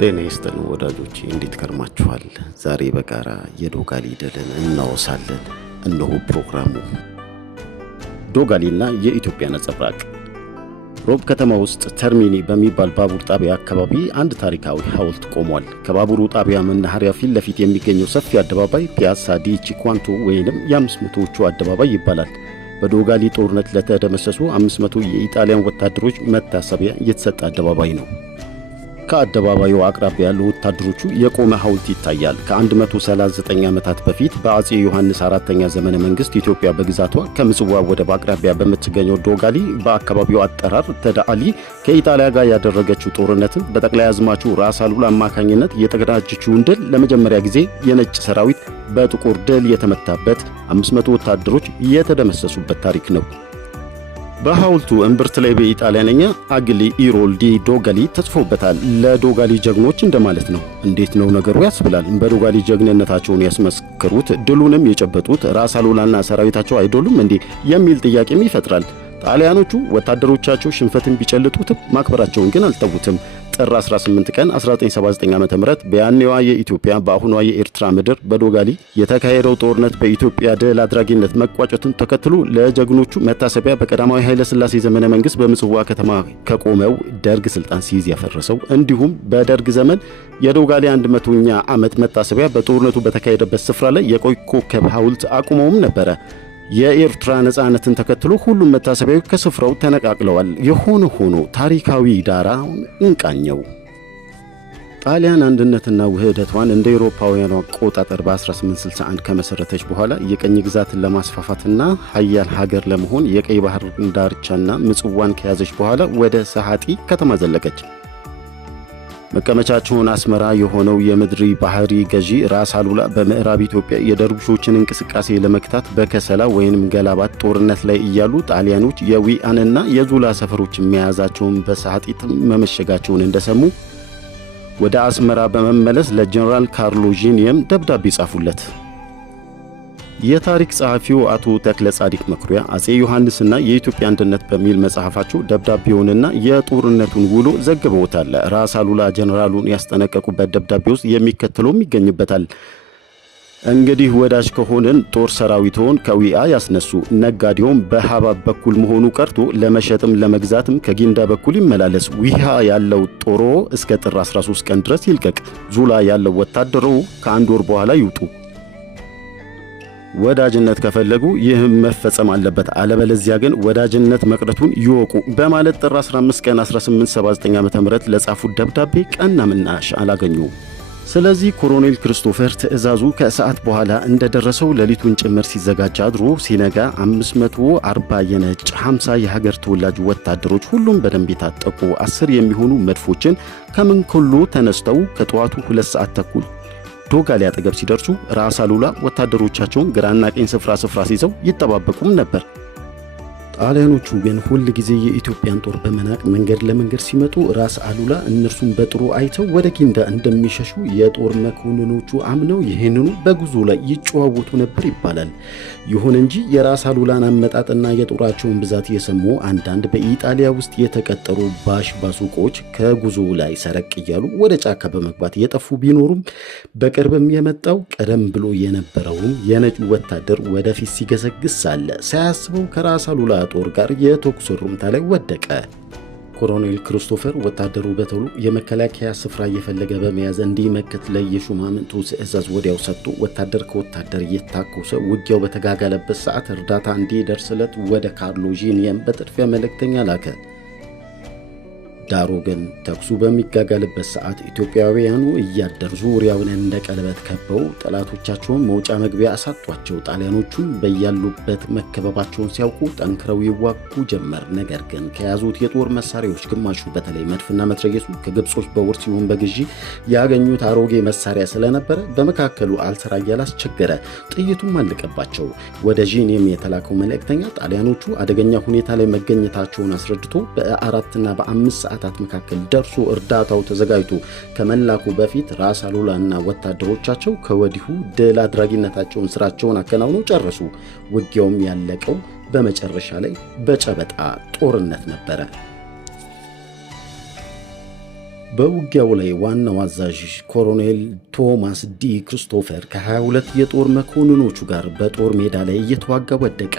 ጤና ይስጥልን ወዳጆቼ እንዴት ከርማችኋል? ዛሬ በጋራ የዶጋሊ ድልን እናወሳለን። እነሆ ፕሮግራሙ። ዶጋሊና የኢትዮጵያ ነጸብራቅ። ሮብ ከተማ ውስጥ ተርሚኒ በሚባል ባቡር ጣቢያ አካባቢ አንድ ታሪካዊ ሐውልት ቆሟል። ከባቡሩ ጣቢያ መናኸሪያ ፊት ለፊት የሚገኘው ሰፊ አደባባይ ፒያሳ ዲ ቺኳንቶ ወይንም የ500ዎቹ አደባባይ ይባላል። በዶጋሊ ጦርነት ለተደመሰሱ 500 የኢጣሊያን ወታደሮች መታሰቢያ የተሰጠ አደባባይ ነው። ከአደባባዩ አቅራቢያ ያሉ ወታደሮቹ የቆመ ሐውልት ይታያል። ከ139 ዓመታት በፊት በአጼ ዮሐንስ አራተኛ ዘመነ መንግስት ኢትዮጵያ በግዛቷ ከምጽዋ ወደብ አቅራቢያ በምትገኘው ዶጋሊ በአካባቢው አጠራር ተዳአሊ ከኢጣሊያ ጋር ያደረገችው ጦርነትን በጠቅላይ አዝማቹ ራስ አሉላ አማካኝነት የተቀዳጀችውን ድል ለመጀመሪያ ጊዜ የነጭ ሰራዊት በጥቁር ድል የተመታበት 500 ወታደሮች የተደመሰሱበት ታሪክ ነው። በሐውልቱ እምብርት ላይ በኢጣሊያንኛ አግሊ ኢሮል ዲ ዶጋሊ ተጽፎበታል። ለዶጋሊ ጀግኖች እንደማለት ነው። እንዴት ነው ነገሩ ያስብላል። በዶጋሊ ጀግንነታቸውን ያስመስከሩት ድሉንም የጨበጡት ራስ አሉላና ሰራዊታቸው አይደሉም እንዴ የሚል ጥያቄም ይፈጥራል። ጣሊያኖቹ ወታደሮቻቸው ሽንፈትን ቢጨልጡትም ማክበራቸውን ግን አልተዉትም። ጥር 18 ቀን 1979 ዓ.ም በያኔዋ የኢትዮጵያ በአሁኗ የኤርትራ ምድር በዶጋሊ የተካሄደው ጦርነት በኢትዮጵያ ድል አድራጊነት መቋጨቱን ተከትሎ ለጀግኖቹ መታሰቢያ በቀዳማዊ ኃይለ ሥላሴ ዘመነ መንግስት በምጽዋ ከተማ ከቆመው ደርግ ስልጣን ሲይዝ ያፈረሰው እንዲሁም በደርግ ዘመን የዶጋሊ 100ኛ ዓመት መታሰቢያ በጦርነቱ በተካሄደበት ስፍራ ላይ የቆይ ኮከብ ሐውልት አቁመውም ነበረ። የኤርትራ ነጻነትን ተከትሎ ሁሉም መታሰቢያዎች ከስፍራው ተነቃቅለዋል። የሆነ ሆኖ ታሪካዊ ዳራውን እንቃኘው። ጣሊያን አንድነትና ውህደቷን እንደ አውሮፓውያኑ አቆጣጠር በ1861 ከመሰረተች በኋላ የቀኝ ግዛትን ለማስፋፋትና ኃያል ሀገር ለመሆን የቀይ ባህር ዳርቻና ምጽዋን ከያዘች በኋላ ወደ ሰሃጢ ከተማ ዘለቀች። መቀመጫቸውን አስመራ የሆነው የምድሪ ባህሪ ገዢ ራስ አሉላ በምዕራብ ኢትዮጵያ የደርቡሾችን እንቅስቃሴ ለመክታት በከሰላ ወይንም ገላባት ጦርነት ላይ እያሉ ጣሊያኖች የዊአንና የዙላ ሰፈሮችን መያዛቸውን በሰሃጢት መመሸጋቸውን እንደሰሙ ወደ አስመራ በመመለስ ለጀነራል ካርሎ ጂኒየም ደብዳቤ ጻፉለት። የታሪክ ጸሐፊው አቶ ተክለ ጻዲቅ መኩሪያ አጼ ዮሐንስና የኢትዮጵያ አንድነት በሚል መጽሐፋቸው ደብዳቤውንና የጦርነቱን ውሎ ዘግበውታል። ራስ አሉላ ጀነራሉን ያስጠነቀቁበት ደብዳቤ ውስጥ የሚከተለውም ይገኝበታል። እንግዲህ ወዳጅ ከሆንን ጦር ሰራዊቶን ከዊአ ያስነሱ፣ ነጋዴውም በሐባብ በኩል መሆኑ ቀርቶ ለመሸጥም ለመግዛትም ከጊንዳ በኩል ይመላለስ። ዊሃ ያለው ጦሮ እስከ ጥር 13 ቀን ድረስ ይልቀቅ። ዙላ ያለው ወታደሮ ከአንድ ወር በኋላ ይውጡ። ወዳጅነት ከፈለጉ ይህም መፈጸም አለበት፣ አለበለዚያ ግን ወዳጅነት መቅረቱን ይወቁ በማለት ጥር 15 ቀን 1879 ዓ.ም ለጻፉት ደብዳቤ ቀና ምላሽ አላገኙም። ስለዚህ ኮሎኔል ክርስቶፈር ትዕዛዙ ከሰዓት በኋላ እንደደረሰው ሌሊቱን ጭምር ሲዘጋጅ አድሮ ሲነጋ 540 የነጭ 50 የሀገር ተወላጅ ወታደሮች ሁሉም በደንብ የታጠቁ 10 የሚሆኑ መድፎችን ከምንኮሎ ተነስተው ከጠዋቱ 2 ሰዓት ተኩል ዶጋሊ አጠገብ ሲደርሱ ራስ አሉላ ወታደሮቻቸውን ግራና ቀኝ ስፍራ ሲይዘው ይጠባበቁም ነበር። ጣሊያኖቹ ግን ሁል ጊዜ የኢትዮጵያን ጦር በመናቅ መንገድ ለመንገድ ሲመጡ ራስ አሉላ እነርሱን በጥሩ አይተው ወደ ጊንዳ እንደሚሸሹ የጦር መኮንኖቹ አምነው ይህንኑ በጉዞ ላይ ይጨዋወቱ ነበር ይባላል። ይሁን እንጂ የራስ አሉላን አመጣጥና የጦራቸውን ብዛት የሰሙ አንዳንድ በኢጣሊያ ውስጥ የተቀጠሩ ባሱቆች ከጉዞ ላይ ሰረቅ እያሉ ወደ ጫካ በመግባት የጠፉ ቢኖሩም በቅርብም የመጣው ቀደም ብሎ የነበረውን የነጭ ወታደር ወደፊት ሲገሰግስ ሳለ ሳያስበው ከራስ አሉላ ጦር ጋር የተኩስ ሩምታ ላይ ወደቀ። ኮሎኔል ክርስቶፈር ወታደሩ በተሉ የመከላከያ ስፍራ እየፈለገ በመያዝ እንዲመክት ለየሹማምንቱ ትዕዛዝ ወዲያው ሰጥቶ ወታደር ከወታደር እየታኮሰ ውጊያው በተጋጋለበት ሰዓት እርዳታ እንዲደርስለት ወደ ካርሎ ጂኒየም በጥድፊያ መልእክተኛ ላከ። ዳሩ ግን ተኩሱ በሚጋጋልበት ሰዓት ኢትዮጵያውያኑ እያደር ዙሪያውን እንደ ቀለበት ከበው ጠላቶቻቸውን መውጫ መግቢያ አሳጧቸው። ጣሊያኖቹን በያሉበት መከበባቸውን ሲያውቁ ጠንክረው ይዋጉ ጀመር። ነገር ግን ከያዙት የጦር መሳሪያዎች ግማሹ በተለይ መድፍና መትረየሱ ከግብጾች በውርስ ሲሆን በግዢ ያገኙት አሮጌ መሳሪያ ስለነበረ በመካከሉ አልሰራ እያለ አስቸገረ። ጥይቱም አለቀባቸው። ወደ ጂኒየም የተላከው መልእክተኛ ጣሊያኖቹ አደገኛ ሁኔታ ላይ መገኘታቸውን አስረድቶ በ4 እና በ5 ሰዓታት መካከል ደርሶ እርዳታው ተዘጋጅቶ ከመላኩ በፊት ራስ አሉላና ወታደሮቻቸው ከወዲሁ ድል አድራጊነታቸውን ስራቸውን አከናውነው ጨረሱ። ውጊያውም ያለቀው በመጨረሻ ላይ በጨበጣ ጦርነት ነበረ። በውጊያው ላይ ዋናው አዛዥ ኮሎኔል ቶማስ ዲ ክሪስቶፈር ከ22 የጦር መኮንኖቹ ጋር በጦር ሜዳ ላይ እየተዋጋ ወደቀ።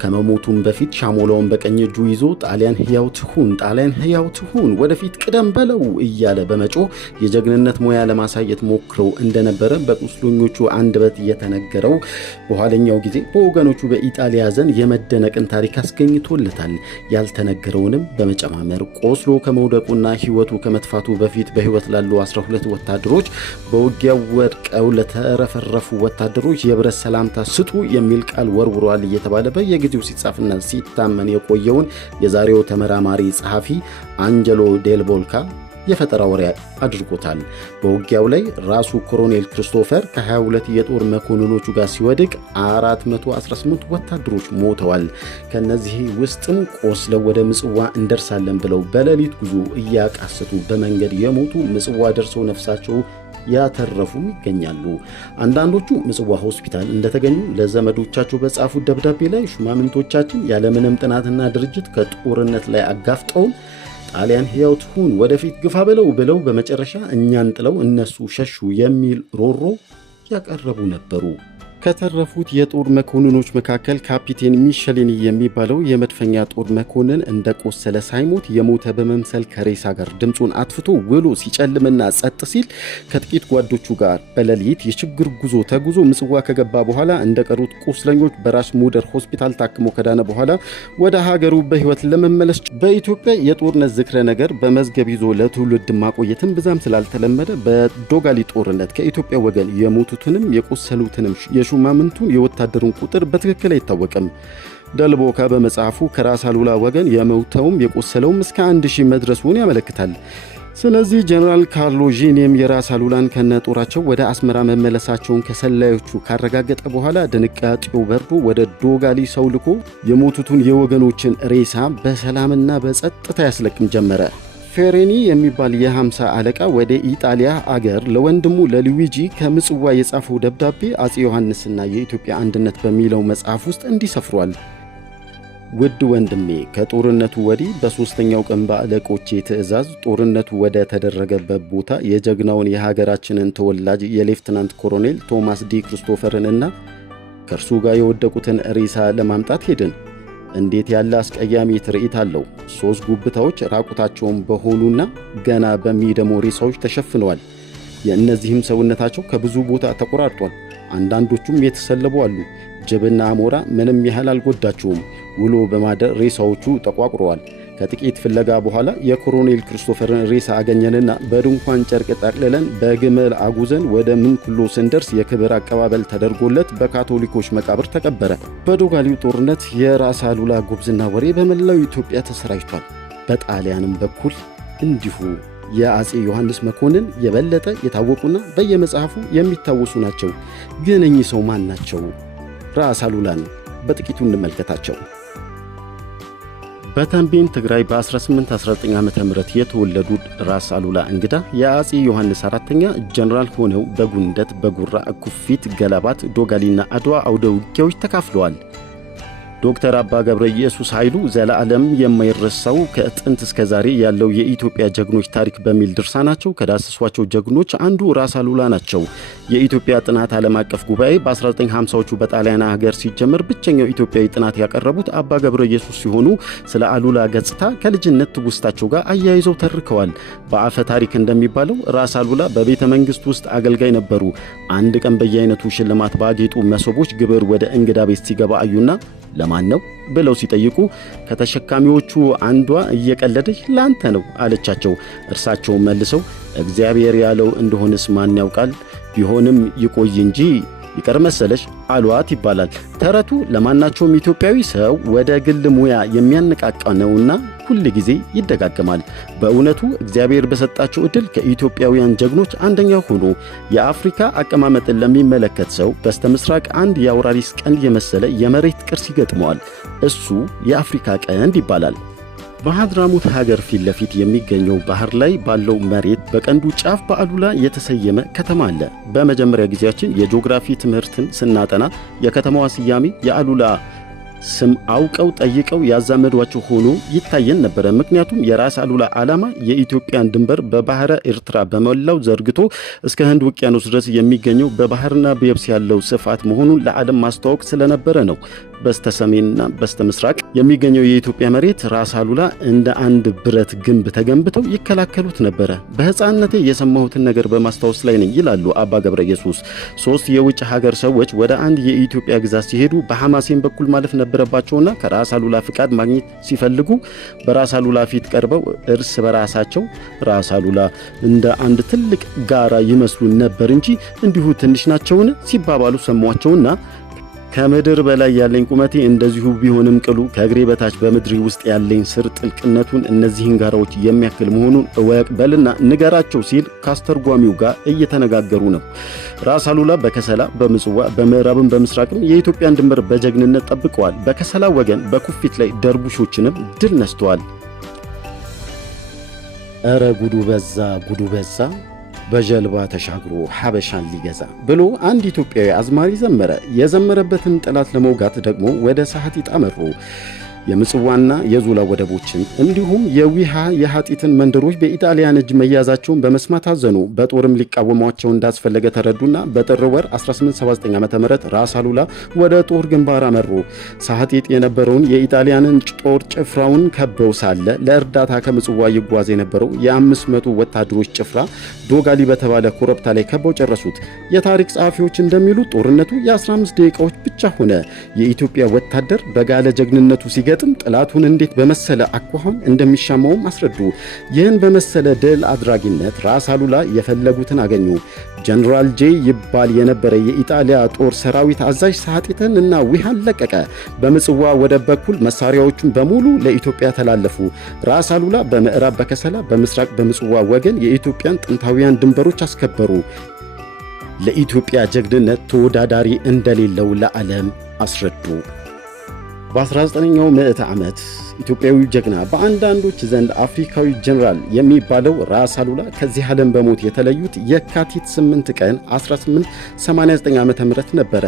ከመሞቱም በፊት ሻሞላውን በቀኝ እጁ ይዞ ጣሊያን ሕያው ትሁን፣ ጣሊያን ሕያው ትሁን፣ ወደፊት ቅደም በለው እያለ በመጮህ የጀግንነት ሙያ ለማሳየት ሞክረው እንደነበረ በቁስለኞቹ አንደበት የተነገረው በኋለኛው ጊዜ በወገኖቹ በኢጣሊያ ዘንድ የመደነቅን ታሪክ አስገኝቶለታል። ያልተነገረውንም በመጨማመር ቆስሎ ከመውደቁና ሕይወቱ ከመጥፋቱ በፊት በህይወት ላሉ 12 ወታደሮች በውጊያው ወድቀው ለተረፈረፉ ወታደሮች የብረት ሰላምታ ስጡ የሚል ቃል ወርውሯል እየተባለ በየጊዜው ሲጻፍና ሲታመን የቆየውን የዛሬው ተመራማሪ ጸሐፊ አንጀሎ ዴል ቦልካ የፈጠራ ወሬ አድርጎታል። በውጊያው ላይ ራሱ ኮሎኔል ክሪስቶፈር ከ22 የጦር መኮንኖቹ ጋር ሲወድቅ 418 ወታደሮች ሞተዋል። ከነዚህ ውስጥም ቆስለው ወደ ምጽዋ እንደርሳለን ብለው በሌሊት ጉዞ እያቃሰቱ በመንገድ የሞቱ ምጽዋ ደርሰው ነፍሳቸው ያተረፉም ይገኛሉ። አንዳንዶቹ ምጽዋ ሆስፒታል እንደተገኙ ለዘመዶቻቸው በጻፉት ደብዳቤ ላይ ሹማምንቶቻችን ያለምንም ጥናትና ድርጅት ከጦርነት ላይ አጋፍጠውን ጣሊያን ሕያው ትሁን፣ ወደፊት ግፋ ብለው በመጨረሻ እኛን ጥለው እነሱ ሸሹ የሚል ሮሮ ያቀረቡ ነበሩ። ከተረፉት የጦር መኮንኖች መካከል ካፒቴን ሚሸሊኒ የሚባለው የመድፈኛ ጦር መኮንን እንደቆሰለ ሳይሞት የሞተ በመምሰል ከሬሳ ጋር ድምፁን አጥፍቶ ውሎ ሲጨልምና ጸጥ ሲል ከጥቂት ጓዶቹ ጋር በሌሊት የችግር ጉዞ ተጉዞ ምጽዋ ከገባ በኋላ እንደቀሩት ቁስለኞች በራስ ሙደር ሆስፒታል ታክሞ ከዳነ በኋላ ወደ ሀገሩ በሕይወት ለመመለስ በኢትዮጵያ የጦርነት ዝክረ ነገር በመዝገብ ይዞ ለትውልድ ማቆየትን ብዛም ስላልተለመደ በዶጋሊ ጦርነት ከኢትዮጵያ ወገን የሞቱትንም የቆሰሉትንም ሹማምንቱን የወታደሩን ቁጥር በትክክል አይታወቅም። ደልቦካ በመጽሐፉ ከራስ አሉላ ወገን የሞተውም የቆሰለውም እስከ 1000 መድረሱን ያመለክታል። ስለዚህ ጀነራል ካርሎ ዢኒየም የራስ አሉላን ከነጦራቸው ወደ አስመራ መመለሳቸውን ከሰላዮቹ ካረጋገጠ በኋላ ድንጋጤው በርዶ ወደ ዶጋሊ ሰው ልኮ የሞቱትን የወገኖችን ሬሳ በሰላምና በጸጥታ ያስለቅም ጀመረ። ፌሬኒ የሚባል የ50 አለቃ ወደ ኢጣሊያ አገር ለወንድሙ ለሉዊጂ ከምጽዋ የጻፈው ደብዳቤ አፄ ዮሐንስና የኢትዮጵያ አንድነት በሚለው መጽሐፍ ውስጥ እንዲሰፍሯል። ውድ ወንድሜ፣ ከጦርነቱ ወዲህ በሦስተኛው ቀን በአለቆቼ ትእዛዝ ጦርነቱ ወደ ተደረገበት ቦታ የጀግናውን የሀገራችንን ተወላጅ የሌፍትናንት ኮሎኔል ቶማስ ዲ ክሪስቶፈርንና ከእርሱ ጋር የወደቁትን ሬሳ ለማምጣት ሄድን። እንዴት ያለ አስቀያሚ ትርኢት አለው! 3 ጉብታዎች ራቁታቸውን በሆኑና ገና በሚደሙ ሬሳዎች ተሸፍነዋል። የእነዚህም ሰውነታቸው ከብዙ ቦታ ተቆራርጧል። አንዳንዶቹም የተሰለቡ አሉ። ጅብና አሞራ ምንም ያህል አልጎዳቸውም። ውሎ በማደር ሬሳዎቹ ተቋቁረዋል። ከጥቂት ፍለጋ በኋላ የኮሎኔል ክሪስቶፈርን ሬሳ አገኘንና በድንኳን ጨርቅ ጠቅልለን በግመል አጉዘን ወደ ምንኩሎ ስንደርስ የክብር አቀባበል ተደርጎለት በካቶሊኮች መቃብር ተቀበረ። በዶጋሊው ጦርነት የራስ አሉላ ጉብዝና ወሬ በመላው ኢትዮጵያ ተሰራጭቷል። በጣሊያንም በኩል እንዲሁ። የአፄ ዮሐንስ መኮንን የበለጠ የታወቁና በየመጽሐፉ የሚታወሱ ናቸው። ግን እኚህ ሰው ማን ናቸው? ራስ አሉላን በጥቂቱ እንመልከታቸው። በተንቤን ትግራይ በ1819 ዓ.ም የተወለዱ ራስ አሉላ እንግዳ የአፄ ዮሐንስ አራተኛ ጀነራል ሆነው በጉንደት፣ በጉራ፣ ኩፊት፣ ገላባት፣ ዶጋሊና አድዋ አውደ ውጊያዎች ተካፍለዋል። ዶክተር አባ ገብረ ኢየሱስ ኃይሉ ዘላለም የማይረሳው ከጥንት እስከ ዛሬ ያለው የኢትዮጵያ ጀግኖች ታሪክ በሚል ድርሳናቸው ከዳሰሷቸው ጀግኖች አንዱ ራስ አሉላ ናቸው። የኢትዮጵያ ጥናት ዓለም አቀፍ ጉባኤ በ1950ዎቹ በጣሊያን ሀገር ሲጀመር ብቸኛው ኢትዮጵያዊ ጥናት ያቀረቡት አባ ገብረ ኢየሱስ ሲሆኑ ስለ አሉላ ገጽታ ከልጅነት ትውስታቸው ጋር አያይዘው ተርከዋል። በአፈ ታሪክ እንደሚባለው ራስ አሉላ በቤተ መንግሥት ውስጥ አገልጋይ ነበሩ። አንድ ቀን በየአይነቱ ሽልማት ባጌጡ መሶቦች ግብር ወደ እንግዳ ቤት ሲገባ አዩና ለማን ነው ብለው ሲጠይቁ ከተሸካሚዎቹ አንዷ እየቀለደች ላንተ ነው አለቻቸው። እርሳቸው መልሰው እግዚአብሔር ያለው እንደሆነስ ማን ያውቃል፣ ቢሆንም ይቆይ እንጂ ይቀር መሰለሽ አሏት ይባላል። ተረቱ ለማናቸውም ኢትዮጵያዊ ሰው ወደ ግል ሙያ የሚያነቃቃ ነውና ሁል ጊዜ ይደጋገማል። በእውነቱ እግዚአብሔር በሰጣቸው ዕድል ከኢትዮጵያውያን ጀግኖች አንደኛው ሆኖ የአፍሪካ አቀማመጥን ለሚመለከት ሰው በስተምስራቅ አንድ የአውራሪስ ቀንድ የመሰለ የመሬት ቅርስ ይገጥመዋል። እሱ የአፍሪካ ቀንድ ይባላል። በሐድራሙት ሀገር ፊት ለፊት የሚገኘው ባህር ላይ ባለው መሬት በቀንዱ ጫፍ በአሉላ የተሰየመ ከተማ አለ። በመጀመሪያ ጊዜያችን የጂኦግራፊ ትምህርትን ስናጠና የከተማዋ ስያሜ የአሉላ ስም አውቀው ጠይቀው ያዛመዷቸው ሆኖ ይታየን ነበረ። ምክንያቱም የራስ አሉላ ዓላማ የኢትዮጵያን ድንበር በባህረ ኤርትራ በመላው ዘርግቶ እስከ ህንድ ውቅያኖስ ድረስ የሚገኘው በባህርና በየብስ ያለው ስፋት መሆኑን ለዓለም ማስተዋወቅ ስለነበረ ነው። በስተሰሜንና በስተምስራቅ የሚገኘው የኢትዮጵያ መሬት ራስ አሉላ እንደ አንድ ብረት ግንብ ተገንብተው ይከላከሉት ነበረ። በሕፃንነቴ የሰማሁትን ነገር በማስታወስ ላይ ነኝ ይላሉ አባ ገብረ ኢየሱስ። 3 የውጭ ሀገር ሰዎች ወደ አንድ የኢትዮጵያ ግዛት ሲሄዱ በሐማሴን በኩል ማለፍ ነበረባቸውና ከራስ አሉላ ፍቃድ ማግኘት ሲፈልጉ በራስ አሉላ ፊት ቀርበው እርስ በራሳቸው ራስ አሉላ እንደ አንድ ትልቅ ጋራ ይመስሉ ነበር እንጂ እንዲሁ ትንሽ ናቸውን ሲባባሉ ሰሟቸውና ከምድር በላይ ያለኝ ቁመቴ እንደዚሁ ቢሆንም ቅሉ ከእግሬ በታች በምድር ውስጥ ያለኝ ስር ጥልቅነቱን እነዚህን ጋራዎች የሚያክል መሆኑን እወቅ በልና ንገራቸው ሲል ካስተርጓሚው ጋር እየተነጋገሩ ነው። ራስ አሉላ በከሰላ በምጽዋ በምዕራብም በምስራቅም የኢትዮጵያን ድንበር በጀግንነት ጠብቀዋል። በከሰላ ወገን በኩፊት ላይ ደርቡሾችንም ድል ነስተዋል። እረ ጉዱ በዛ ጉዱ በዛ በጀልባ ተሻግሮ ሐበሻን ሊገዛ ብሎ አንድ ኢትዮጵያዊ አዝማሪ ዘመረ። የዘመረበትን ጠላት ለመውጋት ደግሞ ወደ ሳህጢት አመሩ። የምጽዋና የዙላ ወደቦችን እንዲሁም የዊሃ የሐጢትን መንደሮች በኢጣሊያን እጅ መያዛቸውን በመስማት አዘኑ። በጦርም ሊቃወሟቸው እንዳስፈለገ ተረዱና በጥር ወር 1879 ዓ.ም ራስ አሉላ ወደ ጦር ግንባር አመሩ። ሳህጢት የነበረውን የኢጣሊያንን ጦር ጭፍራውን ከበው ሳለ ለእርዳታ ከምጽዋ ይጓዝ የነበረው የ500 ወታደሮች ጭፍራ ዶጋሊ በተባለ ኮረብታ ላይ ከበው ጨረሱት። የታሪክ ጸሐፊዎች እንደሚሉት ጦርነቱ የ15 ደቂቃዎች ብቻ ሆነ። የኢትዮጵያ ወታደር በጋለ ጀግንነቱ ሲገጥም ጠላቱን እንዴት በመሰለ አኳኋን እንደሚሻማውም አስረዱ። ይህን በመሰለ ድል አድራጊነት ራስ አሉላ የፈለጉትን አገኙ። ጀነራል ጄ ይባል የነበረ የኢጣሊያ ጦር ሰራዊት አዛዥ ሳህጢትን እና ዊሃን ለቀቀ። በምጽዋ ወደብ በኩል መሳሪያዎቹን በሙሉ ለኢትዮጵያ ተላለፉ። ራስ አሉላ በምዕራብ በከሰላ በምስራቅ በምጽዋ ወገን የኢትዮጵያን ጥንታዊያን ድንበሮች አስከበሩ። ለኢትዮጵያ ጀግንነት ተወዳዳሪ እንደሌለው ለዓለም አስረዱ። በ19ኛው ምዕተ ዓመት ኢትዮጵያዊ ጀግና በአንዳንዶች ዘንድ አፍሪካዊ ጀነራል የሚባለው ራስ አሉላ ከዚህ ዓለም በሞት የተለዩት የካቲት 8 ቀን 1889 ዓ.ም ነበረ።